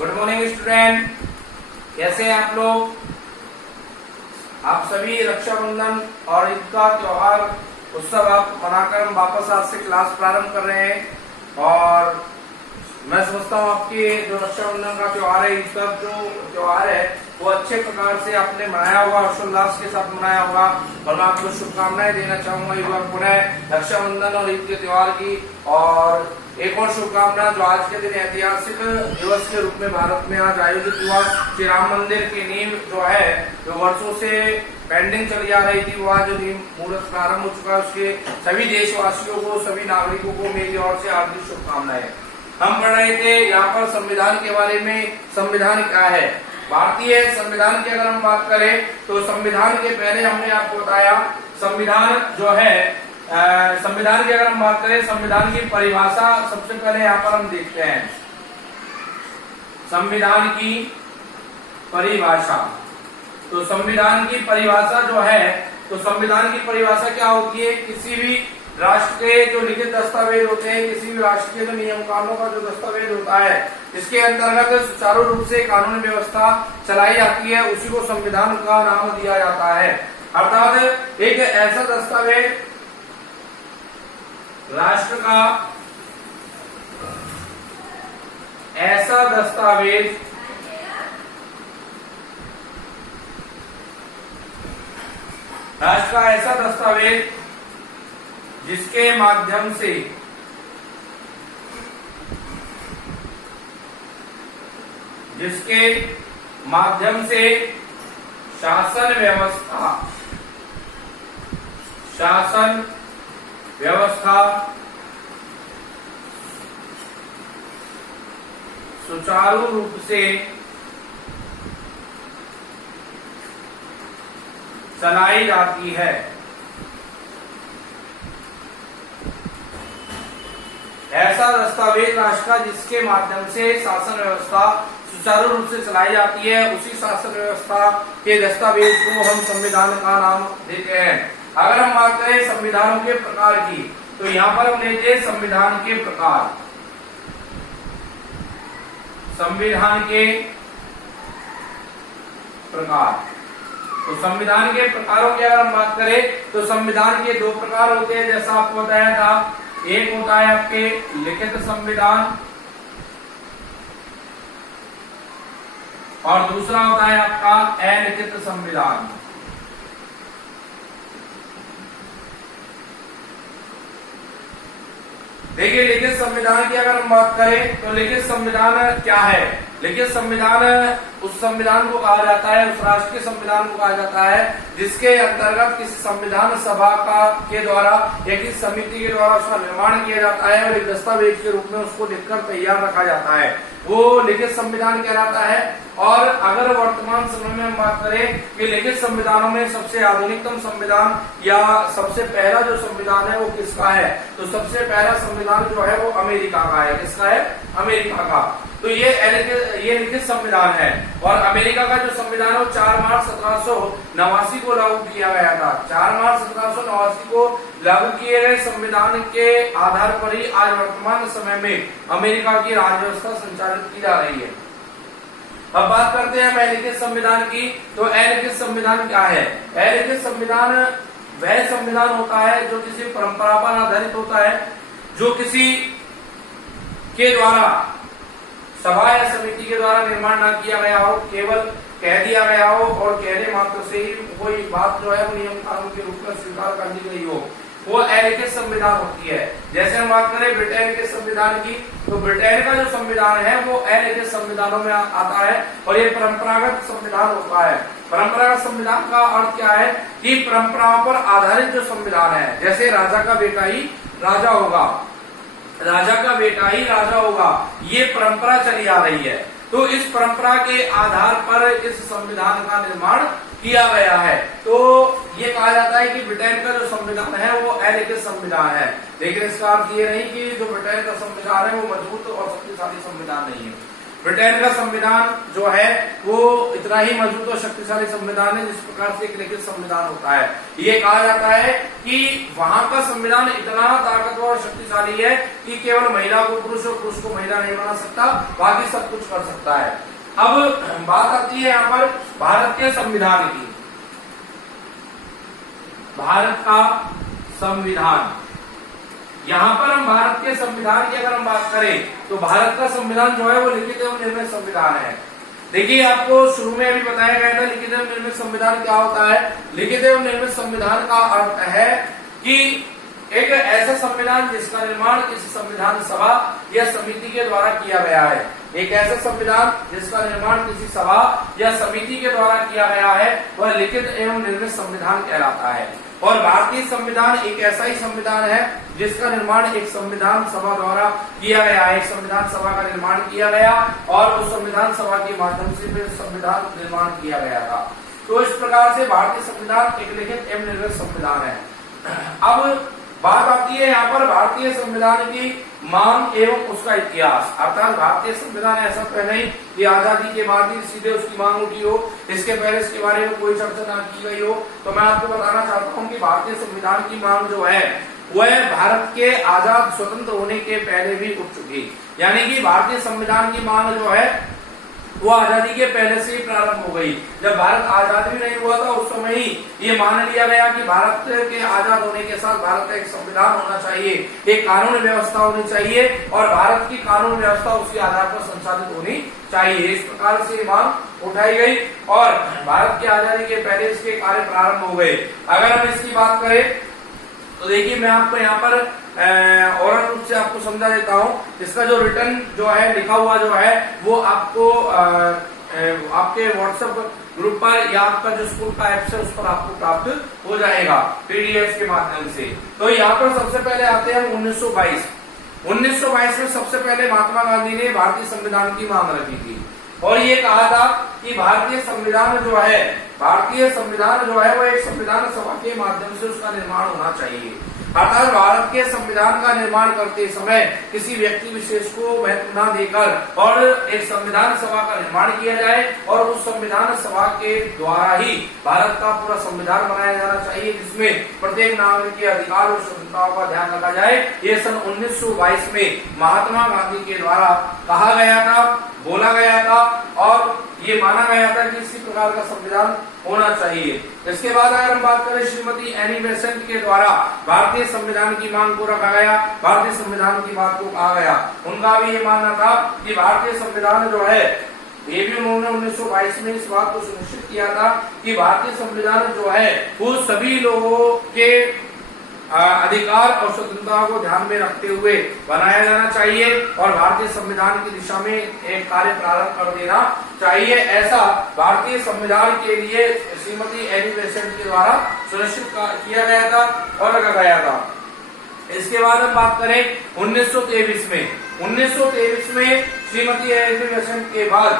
Good morning student, कैसे हैं आप लोग। आप सभी रक्षाबंधन और ईद का त्योहार उत्सव आप मनाकर हम वापस आज से क्लास प्रारंभ कर रहे हैं। और मैं समझता हूँ आपके जो रक्षाबंधन का त्योहार है, ईद का जो त्योहार है वो अच्छे प्रकार से आपने मनाया होगा, हर्षोल्लास के साथ मनाया होगा। और मैं आपको शुभकामनाएं देना चाहूंगा एक बार पुनः रक्षाबंधन और ईद के त्योहार की। और एक और शुभकामना, जो आज के दिन ऐतिहासिक दिवस के रूप में भारत में आज आयोजित हुआ, श्री राम मंदिर की नींव जो है, जो वर्षों से पेंडिंग चली आ रही थी, वो आज नींव मुहूर्त प्रारंभ हो चुका है। उसके सभी देशवासियों को, सभी नागरिकों को मेरी ओर से हार्दिक शुभकामनाएं। हम पढ़ रहे थे यहाँ पर संविधान के बारे में। संविधान क्या है? भारतीय संविधान की अगर हम बात करें तो संविधान के पहले हमने आपको बताया संविधान जो है, संविधान की अगर हम बात करें, संविधान की परिभाषा सबसे पहले यहाँ पर हम देखते हैं। संविधान की परिभाषा, तो संविधान की परिभाषा जो है, तो संविधान की परिभाषा क्या होती है? किसी भी राष्ट्र के जो लिखित दस्तावेज होते हैं, किसी भी राष्ट्र के जो नियम कानूनों का जो दस्तावेज होता है, इसके अंतर्गत सुचारू रूप से कानून व्यवस्था चलाई जाती है, उसी को संविधान का नाम दिया जाता है। अर्थात एक ऐसा दस्तावेज, राष्ट्र का ऐसा दस्तावेज राष्ट्र का ऐसा दस्तावेज जिसके माध्यम से शासन व्यवस्था सुचारू रूप से चलाई जाती है। ऐसा दस्तावेज राष्ट्र का जिसके माध्यम से शासन व्यवस्था सुचारू रूप से चलाई जाती है, उसी शासन व्यवस्था के दस्तावेज को हम संविधान का नाम देते हैं। अगर हम बात करें संविधानों के प्रकार की, तो यहाँ पर हम लेते हैं संविधान के प्रकार। संविधान के प्रकार, तो संविधान के प्रकारों की अगर हम बात करें तो संविधान के दो प्रकार होते हैं, जैसा आपको बताया था। एक होता है आपके लिखित संविधान और दूसरा होता है आपका अलिखित संविधान। देखिए, लिखित संविधान की अगर हम बात करें तो लिखित संविधान क्या है? लिखित संविधान उस संविधान को कहा जाता है, उस राष्ट्र के संविधान को कहा जाता है जिसके अंतर्गत किसी संविधान सभा के द्वारा या किसी समिति के द्वारा उसका निर्माण किया जाता है और एक दस्तावेज के रूप में उसको लिखकर तैयार रखा जाता है, वो लिखित संविधान कहलाता है। और अगर वर्तमान समय में हम बात करें कि लिखित संविधानों में सबसे आधुनिकतम संविधान या सबसे पहला जो संविधान है वो किसका है? तो सबसे पहला संविधान जो है वो अमेरिका का है। किसका है? अमेरिका का। तो ये लिखित संविधान है। और अमेरिका का जो संविधान है वो 4 मार्च 1789 को लागू किया गया था। 4 मार्च 1789 को लागू किए गए संविधान के आधार पर ही आज वर्तमान समय में अमेरिका की राज्य व्यवस्था संचालित की जा रही है। अब बात करते हैं अलिखित संविधान की। तो अलिखित संविधान क्या है? अलिखित संविधान वह संविधान होता है जो किसी परंपरा पर आधारित होता है, जो किसी के द्वारा सभा या समिति के द्वारा निर्माण न किया गया हो, केवल कह दिया गया हो और कहने मात्र से ही कोई बात जो है वो नियम कानून के रूप में स्वीकार कर ली गई हो, वो अलिखित संविधान होती है। जैसे हम बात करें ब्रिटेन के संविधान की, तो ब्रिटेन का जो संविधान है वो अलिखित संविधानों में आता है और ये परंपरागत संविधान होता है। परंपरागत संविधान का अर्थ क्या है? कि परंपराओं पर आधारित जो संविधान है, जैसे राजा का बेटा ही राजा होगा, राजा का बेटा ही राजा होगा, ये परंपरा चली आ रही है। तो इस परंपरा के आधार पर इस संविधान का निर्माण किया गया है। तो ये कहा जाता है कि ब्रिटेन का जो संविधान है वो अलिखित संविधान है। लेकिन इसका अर्थ ये नहीं कि जो ब्रिटेन का संविधान है वो मजबूत और शक्तिशाली संविधान नहीं है। ब्रिटेन का संविधान जो है वो इतना ही मजबूत और शक्तिशाली संविधान है जिस प्रकार से एक लिखित संविधान होता है। ये कहा जाता है कि वहां का संविधान इतना ताकतवर और शक्तिशाली है कि केवल महिला को पुरुष और पुरुष को महिला नहीं बना सकता, बाकी सब कुछ कर सकता है। अब बात आती है यहाँ पर भारत के संविधान की। भारत का संविधान, यहाँ पर हम भारत के संविधान की अगर हम बात करें तो भारत का संविधान जो है वो लिखित एवं निर्मित संविधान है। देखिए, आपको शुरू में अभी बताया गया था लिखित एवं निर्मित संविधान क्या होता है। लिखित एवं निर्मित संविधान का अर्थ है कि एक ऐसा संविधान जिसका निर्माण किसी संविधान सभा या समिति के द्वारा किया गया है। एक ऐसा संविधान जिसका निर्माण किसी सभा या समिति के द्वारा किया गया है वह लिखित एवं निर्मित संविधान कहलाता है। और भारतीय संविधान एक ऐसा ही संविधान है जिसका निर्माण एक संविधान सभा द्वारा किया गया है। एक संविधान सभा का निर्माण किया गया और उस संविधान सभा के माध्यम से फिर संविधान निर्माण किया गया था। तो इस प्रकार से भारतीय संविधान एक लिखित एवं निर्मित संविधान है। अब बात आती है यहाँ पर भारतीय संविधान की मांग एवं उसका इतिहास। अर्थात भारतीय संविधान ऐसा तो नहीं कि आजादी के बाद ही सीधे उसकी मांग उठी हो, इसके पहले इसके बारे में कोई चर्चा न की गई हो। तो मैं आपको बताना चाहता हूँ कि भारतीय संविधान की मांग जो है वह भारत के आजाद स्वतंत्र होने के पहले भी उठ चुकी। यानी कि भारतीय संविधान की मांग जो है वो आजादी के पहले से ही प्रारंभ हो गई। जब भारत आजाद भी नहीं हुआ था उस समय ही ये मान लिया गया कि भारत के आजाद होने के साथ भारत का एक संविधान होना चाहिए, एक कानून व्यवस्था होनी चाहिए और भारत की कानून व्यवस्था उसी आधार पर संचालित होनी चाहिए। इस प्रकार से मांग उठाई गई और भारत की आजादी के पहले इसके कार्य प्रारंभ हो गए। अगर हम इसकी बात करें तो देखिए, मैं आपको यहाँ पर और रूप से आपको समझा देता हूँ। इसका जो रिटर्न जो है लिखा हुआ जो है वो आपको आपके व्हाट्सएप ग्रुप पर या आपका जो स्कूल का ऐप है उस पर आपको प्राप्त हो जाएगा पीडीएफ के माध्यम से। तो यहाँ पर सबसे पहले आते हैं 1922 में सबसे पहले महात्मा गांधी ने भारतीय संविधान की मांग रखी थी और ये कहा था कि भारतीय संविधान जो है वो एक संविधान सभा के माध्यम से उसका निर्माण होना चाहिए। अर्थात भारत के संविधान का निर्माण करते समय किसी व्यक्ति विशेष को महत्व न देकर और एक संविधान सभा का निर्माण किया जाए और उस संविधान सभा के द्वारा ही भारत का पूरा संविधान बनाया जाना चाहिए जिसमें प्रत्येक नागरिक के अधिकार और स्वतंत्रताओं का ध्यान रखा जाए। ये सन 1922 में महात्मा गांधी के द्वारा कहा गया था, बोला गया था और ये माना गया था कि इसी प्रकार का संविधान होना चाहिए। इसके बाद अगर हम बात करें श्रीमती एनी बेसेंट के द्वारा भारतीय संविधान की मांग को रखा गया, भारतीय संविधान की बात को कहा गया। उनका भी ये मानना था कि भारतीय संविधान जो है ये भी उन्होंने 1922 में इस बात को सुनिश्चित किया था कि भारतीय संविधान जो है वो सभी लोगों के अधिकार और स्वतंत्रता को ध्यान में रखते हुए बनाया जाना चाहिए और भारतीय संविधान की दिशा में एक कार्य प्रारंभ कर देना चाहिए। ऐसा भारतीय संविधान के लिए श्रीमती एनी बेसेंट के द्वारा सुनिश्चित किया गया था और रखा गया था। इसके बाद हम बात करें 1923 में श्रीमती एनी बेसेंट के बाद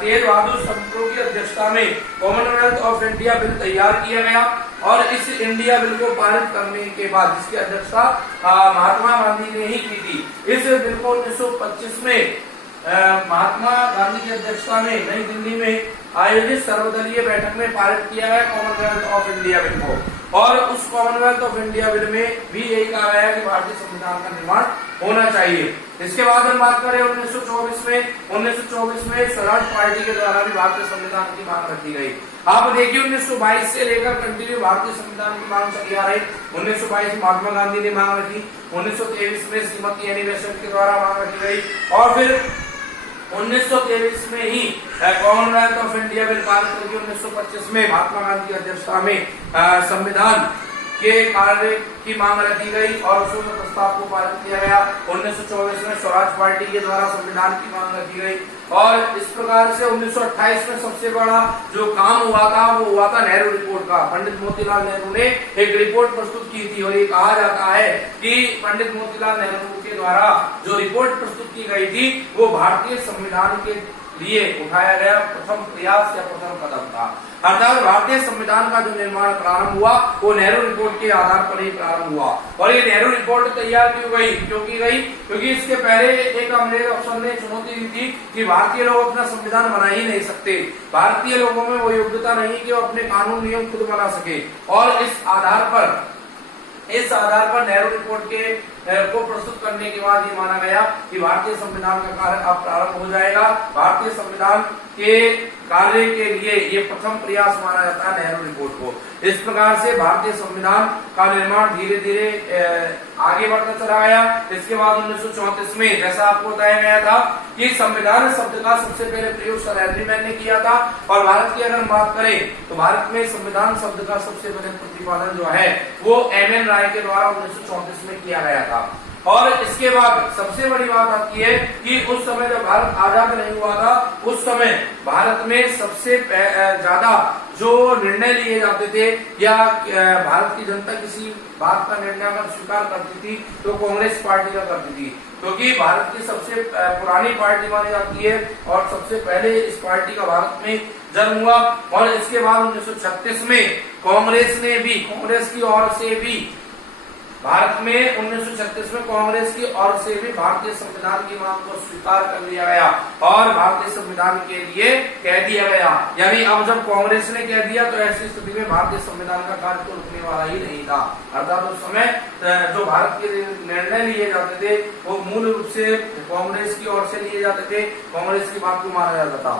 तेज बहादुर सप्रू की अध्यक्षता में कॉमनवेल्थ ऑफ इंडिया बिल तैयार किया गया और इस इंडिया बिल को पारित करने के बाद जिसकी अध्यक्षता महात्मा गांधी ने ही की थी। इस बिल को 1925 में महात्मा गांधी की अध्यक्षता में नई दिल्ली में आयोजित सर्वदलीय बैठक में पारित किया गया कॉमनवेल्थ ऑफ इंडिया बिल को और उस कॉमनवेल्थ ऑफ इंडिया बिल में भी यही कहा गया कि भारतीय संविधान का निर्माण होना चाहिए। इसके बाद हम बात करें 1924 में स्वराज पार्टी के द्वारा भी भारतीय संविधान की मांग रखी गई। आप देखिए 1922 से लेकर कंटिन्यू भारतीय संविधान की मांग चली आ रही। 1922 में महात्मा गांधी ने मांग रखी, 1923 में श्रीमती एनी बेसेंट के द्वारा मांग रखी गई और फिर 1923 में ही कॉमनवेल्थ ऑफ इंडिया बिल पारित करके 1925 में महात्मा गांधी की अध्यक्षता में संविधान के कार्य की मांग रखी गई और उस प्रस्ताव को पारित किया गया। 1924 में स्वराज पार्टी के द्वारा संविधान की मांग रखी गई और इस प्रकार से 1928 में सबसे बड़ा जो काम हुआ था वो हुआ था नेहरू रिपोर्ट का। पंडित मोतीलाल नेहरू ने एक रिपोर्ट प्रस्तुत की थी और ये कहा जाता है कि पंडित मोतीलाल नेहरू के द्वारा जो रिपोर्ट प्रस्तुत की गई थी वो भारतीय संविधान के लिए उठाया गया प्रथम प्रयास या प्रथम कदम था। अर्थात भारतीय संविधान का जो निर्माण प्रारंभ हुआ वो नेहरू रिपोर्ट के आधार पर ही प्रारंभ हुआ। और ये नेहरू रिपोर्ट तैयार क्योंकि इसके पहले एक अंग्रेज अफसर ने चुनौती दी थी कि भारतीय लोग अपना संविधान बना ही नहीं सकते, भारतीय लोगों में वो योग्यता नहीं कि वो अपने कानून नियम खुद बना सके। और इस आधार पर नेहरू रिपोर्ट को प्रस्तुत करने के बाद ये माना गया कि भारतीय संविधान का कार्य अब प्रारंभ हो जाएगा। भारतीय संविधान के कार्य के लिए ये प्रथम प्रयास माना जाता है नेहरू रिपोर्ट को। इस प्रकार से भारतीय संविधान का निर्माण धीरे धीरे आगे बढ़ता चला गया। इसके बाद 1934 में जैसा आपको बताया गया था कि संविधान शब्द का सबसे पहले प्रयोग सर हेनरी मैन ने किया था। और भारत की अगर बात करें तो भारत में संविधान शब्द का सबसे पहले प्रतिपादन जो है वो एम.एन. राय के द्वारा 1934 में किया गया था। और इसके बाद सबसे बड़ी बात आती है कि उस समय जब भारत आजाद नहीं हुआ था उस समय भारत में सबसे ज्यादा जो निर्णय लिए जाते थे या भारत की जनता किसी बात का निर्णय अगर स्वीकार करती थी तो कांग्रेस पार्टी का करती थी, क्योंकि भारत की सबसे पुरानी पार्टी मानी जाती है और सबसे पहले इस पार्टी का भारत में जन्म हुआ। और इसके बाद 1936 में कांग्रेस की ओर से भी भारत में 1936 में कांग्रेस की ओर से भी भारतीय संविधान की मांग को स्वीकार कर लिया गया और भारतीय संविधान के लिए कह दिया गया। यानी अब जब कांग्रेस ने कह दिया तो ऐसी स्थिति में भारतीय संविधान का कार्य तो रुकने वाला ही नहीं था। अर्थात उस समय जो भारत के निर्णय लिए जाते थे वो मूल रूप से कांग्रेस की ओर से लिए जाते थे, कांग्रेस की बात को माना जाता था।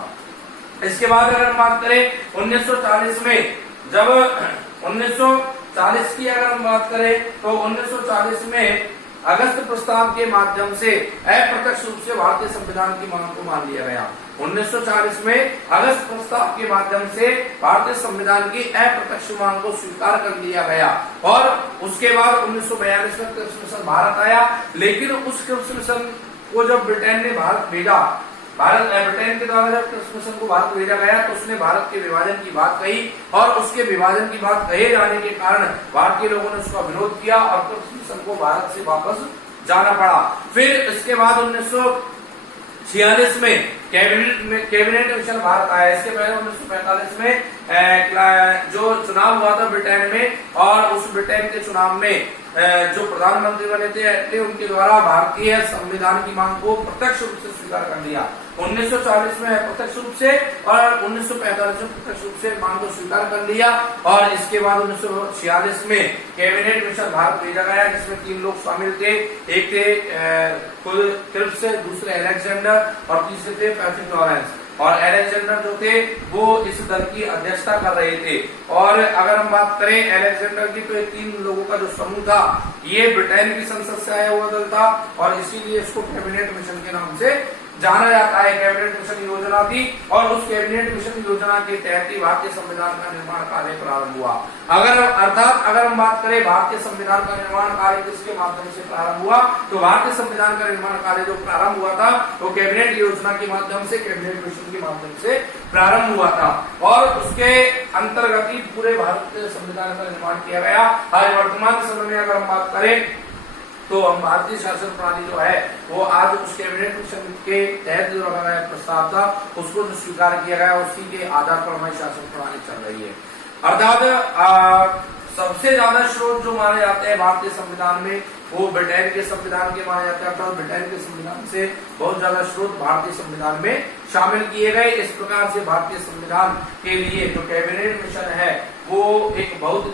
इसके बाद अगर बात करें 1940 में, जब 1940 की अगर हम बात करें तो 1940 में अगस्त प्रस्ताव के माध्यम से अप्रत्यक्ष रूप से भारतीय संविधान की मांग को मान लिया गया। 1940 में अगस्त प्रस्ताव के माध्यम से भारतीय संविधान की अप्रत्यक्ष मांग को स्वीकार कर लिया गया। और उसके बाद 1942 में क्रिप्स मिशन भारत आया, लेकिन उस क्रिप्स मिशन को जब ब्रिटेन ने भारत भेजा, ब्रिटेन के द्वारा जब क्रिप्स मिशन को भारत भेजा गया तो उसने भारत के विभाजन की बात कही और उसके विभाजन की बात कहे जाने के कारण भारतीय लोगों ने उसका विरोध किया और क्रिप्स मिशन को भारत से वापस जाना पड़ा। फिर इसके बाद 1946 में कैबिनेट मिशन भारत आया। इसके पहले 1945 में जो चुनाव हुआ था ब्रिटेन में, और उस ब्रिटेन के चुनाव में जो प्रधानमंत्री बने थे उनके द्वारा भारतीय संविधान की मांग को प्रत्यक्ष रूप से स्वीकार कर लिया। 1940 में प्रत्यक्ष रूप से और 1945 में प्रत्यक्ष रूप से मांग को स्वीकार कर लिया। और इसके बाद 1946 में कैबिनेट मिशन भारत भेजा गया, जिसमें 3 लोग शामिल थे। एक थे क्रिप्स, दूसरे अलेक्जेंडर और तीसरे थे पैट्रिक लॉरेंस। और अलेक्जेंडर जो थे वो इस दल की अध्यक्षता कर रहे थे। और अगर हम बात करें अलेक्जेंडर की तो 3 लोगों का जो समूह था ये ब्रिटेन की संसद से आया हुआ दल था और इसीलिए इसको कैबिनेट मिशन के नाम से जाना जाता है। कैबिनेट मिशन योजना थी और उस कैबिनेट मिशन योजना के तहत ही भारतीय संविधान का निर्माण कार्य प्रारंभ हुआ। अगर हम बात करें भारतीय संविधान का निर्माण कार्य किसके माध्यम से प्रारंभ हुआ, तो भारतीय संविधान का निर्माण कार्य जो प्रारंभ हुआ था वो कैबिनेट योजना के माध्यम से, कैबिनेट मिशन के माध्यम से प्रारंभ हुआ था। और उसके अंतर्गत ही पूरे भारतीय संविधान का निर्माण किया गया। आज वर्तमान समय में अगर हम बात करें तो हम भारतीय शासन प्रणाली जो है वो आज उस कैबिनेट मिशन के तहत जो रखा गया प्रस्ताव था उसको जो स्वीकार किया गया उसी के आधार पर हमारी शासन प्रणाली चल रही है। अर्थात सबसे ज्यादा स्रोत जो माने जाते हैं भारतीय संविधान में वो ब्रिटेन के संविधान के माने जाते हैं। अर्थात ब्रिटेन के संविधान से बहुत ज्यादा स्रोत भारतीय संविधान में शामिल किए गए। इस प्रकार से भारतीय संविधान के लिए जो कैबिनेट मिशन है वो एक बहुत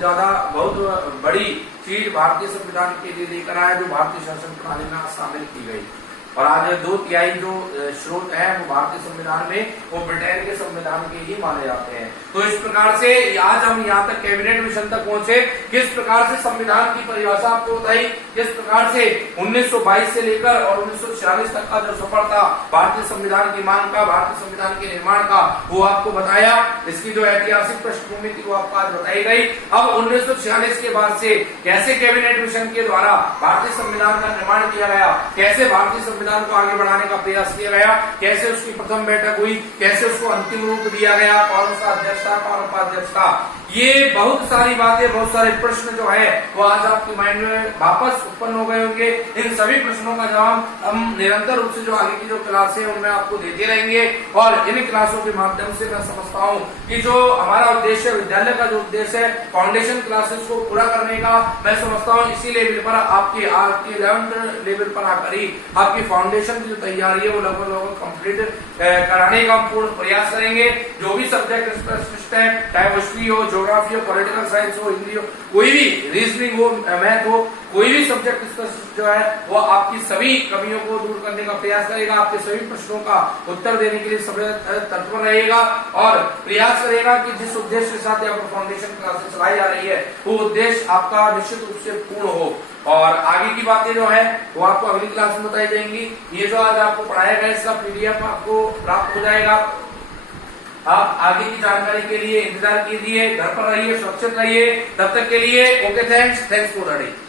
बड़ी चीज भारतीय संविधान के लिए लेकर आया, जो भारतीय शासन प्रणाली में शामिल की गई। और आज 2/3 जो स्रोत है वो भारतीय संविधान में वो ब्रिटेन के संविधान के ही माने जाते हैं। तो इस प्रकार से आज हम यहाँ तक कैबिनेट मिशन तक पहुंचे। किस प्रकार से संविधान की परिभाषा आपको बताई, किस प्रकार से 1922 से लेकर और 1946 तक का जो सफर था भारतीय संविधान की मांग का, भारतीय संविधान के निर्माण का, वो आपको बताया। इसकी जो ऐतिहासिक पृष्ठभूमि थी वो आपको आज बताई गई। अब 1946 के बाद से कैसे कैबिनेट मिशन के द्वारा भारतीय संविधान का निर्माण किया गया, कैसे भारतीय संविधान को आगे बढ़ाने का प्रयास किया गया, कैसे उसकी प्रथम बैठक हुई, कैसे उसको अंतिम रूप दिया गया, कौन सा अध्यक्ष था, कौन उपाध्यक्ष था, ये बहुत सारी बातें, बहुत सारे प्रश्न जो है वो आज आपके माइंड में वापस उत्पन्न हो गए होंगे। इन सभी प्रश्नों का जवाब हम निरंतर रूप से जो आगे की जो क्लास है उनमें आपको देते रहेंगे। और इन क्लासों के माध्यम से मैं समझता हूँ कि जो हमारा उद्देश्य है, विद्यालय का जो उद्देश्य है फाउंडेशन क्लासेस को पूरा करने का, मैं समझता हूँ इसी लेवल पर आपकी 11th लेवल पर आकर ही आपकी फाउंडेशन की जो तैयारी है वो लगभग कंप्लीट कराने का हम पूर्ण प्रयास करेंगे। जो भी सब्जेक्ट स्पेशलिस्ट है, चाहे हिस्ट्री हो, ज्योग्राफी हो, पॉलिटिकल साइंस हो, हिंदी हो, कोई भी रीजनिंग हो, मैथ हो, कोई भी सब्जेक्ट स्पेशलिस्ट जो है वो आपकी सभी कमियों को दूर करने का प्रयास करेगा, आपके सभी प्रश्नों का उत्तर देने के लिए समय तत्पर रहेगा और प्रयास करेगा कि जिस उद्देश्य के साथ यहाँ पर फाउंडेशन क्लासेस चलाई जा रही है वो उद्देश्य आपका निश्चित रूप से पूर्ण हो। और आगे की बातें जो है वो आपको अगली क्लास में बताई जाएंगी। ये जो आज आपको पढ़ाया गया इसका PDF आपको प्राप्त हो जाएगा। आप आगे की जानकारी के लिए इंतजार कीजिए, घर पर रहिए, सुरक्षित रहिए। तब तक के लिए ओके, थैंक्स फॉर रनिंग।